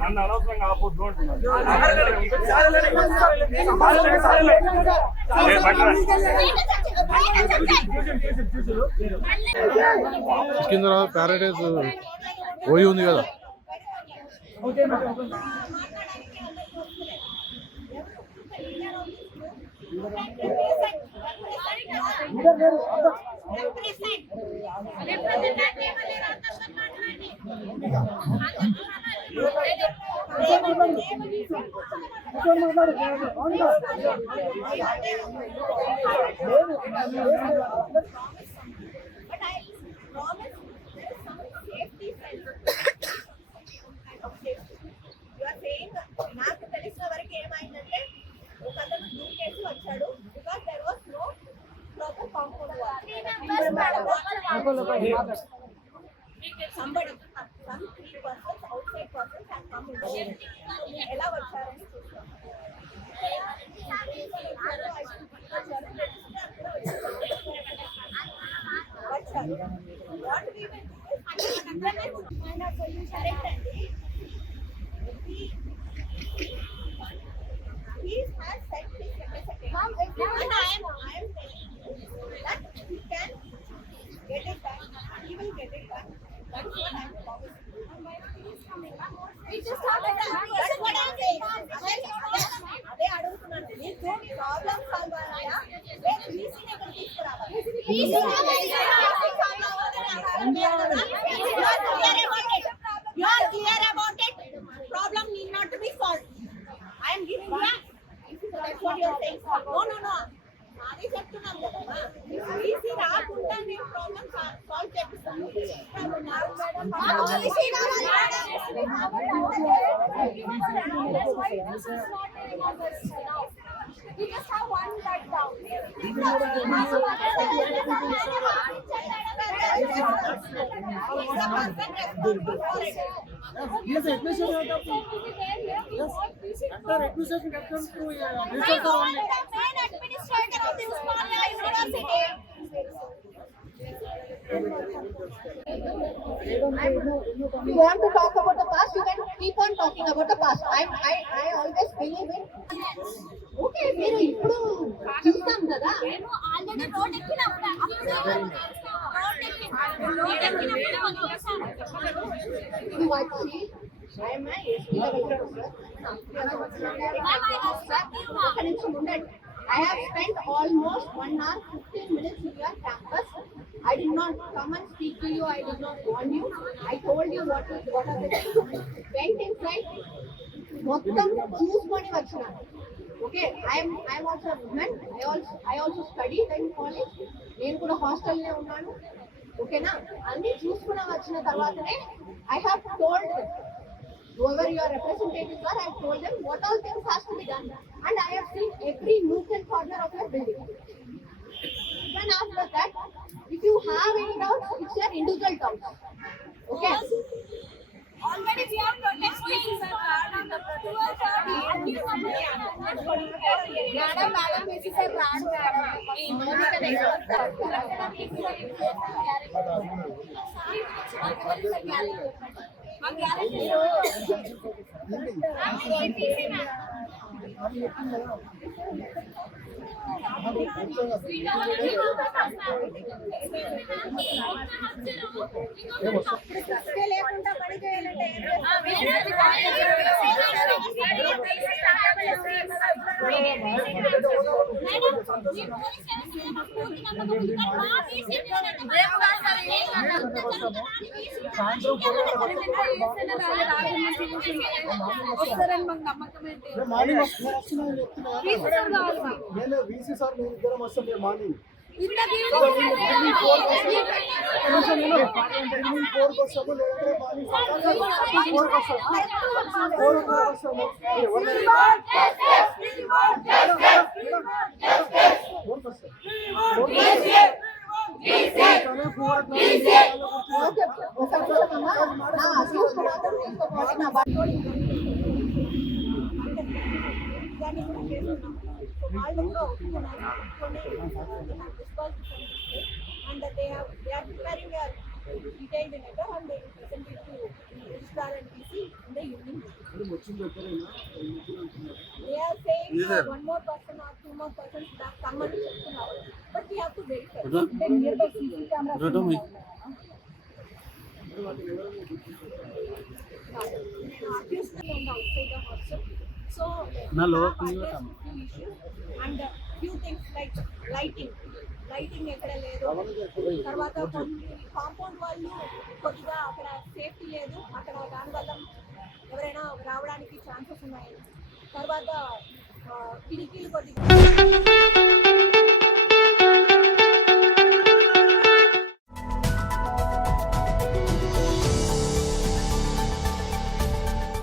నన్ను అనవసరంగా ఆపొద్దు సికింద్రాబాద్ ప్యారడైజ్ పోయి ఉంది కదా. నాకు తెలిసిన వరకు ఏమైందంటే ఒక అతను దూకేసి వచ్చాడు. Because there was no proper compound wall. Somebody, some 3 persons, outside persons have come in. ఎలా వచ్చారని చూస్తాం. What we will do is find a solution. Correct అండి. He has set his capacity. Ma'am, I am telling you that he can get it done. He will get it done. That's what I am promising. We just started. That's what I am saying. అదే అడుగుతున్నాను. మీకు problem solve అయ్యాయా? వీసీని ఎక్కడ తీసుకురావాలి? You are clear about it. Problem need not to be solved. I am giving you. That's what you are saying. No. అది చెప్తున్నాం కదా. వీసీ రాకుండా నేను ప్రాబ్లం సాల్వ్ చేపిస్తాను. We just have one cut down. Yes, admission you have to. Yes, after admission you have to research only. Main administrator of the Usmania University. You want to talk about the past? You can keep on talking about the past. I always believe in. Okay, మీరు ఇప్పుడు చూస్తాం కదా. నేను already road ఎక్కినప్పుడు ఇది వచ్చి I am a SP level officer. I have spent almost 1 hour 15 minutes in your campus. I did not come and speak to you. I did not warn you. I told you what are the things. Went inside. మొత్తం చూసుకొని వచ్చినాను. Okay, I am also a woman. I also studied in college. నేను కూడా హాస్టల్లో ఉన్నాను. ఓకేనా? అన్ని చూసుకుని వచ్చిన తర్వాతనే I have told whoever your representatives are, I have told them what all things has to be done. And I have seen every nook and corner of your building. Then after that, if you have any doubts, it's your individual doubts. Okay? Already we are protesting. Madam, this is a brand, లేకుండా పని చేయాలంటే వస్తారని మాకు నమ్మకం ఏంటి? VC sir నేను ఇద్దరం వస్తాం మార్నింగ్. ఓకే ఒక నిమిషం అమ్మా నా అసలు మాత్రం తీసుకోవాలి నా బండి దాన్ని కూడా చేస్తున్నాం. సో వాళ్ళు కూడా ఒప్పుకున్నారు. And they are preparing a detailed letter and they will present it to registrar and PC in the evening. They are saying one more person or two more persons would have come and చెప్తున్నారు. But we have to verify. Then nearby CC cameras ఉన్నాయి. Accused on the outside the hostel. So few issues and few things like lighting ఎక్కడ లేదు. తర్వాత కాంపౌండ్ వాళ్ళు కొద్దిగా అక్కడ సేఫ్టీ లేదు, అక్కడ దానివల్ల ఎవరైనా రావడానికి ఛాన్సెస్ ఉన్నాయి. తర్వాత కిటికీలు కొద్దిగా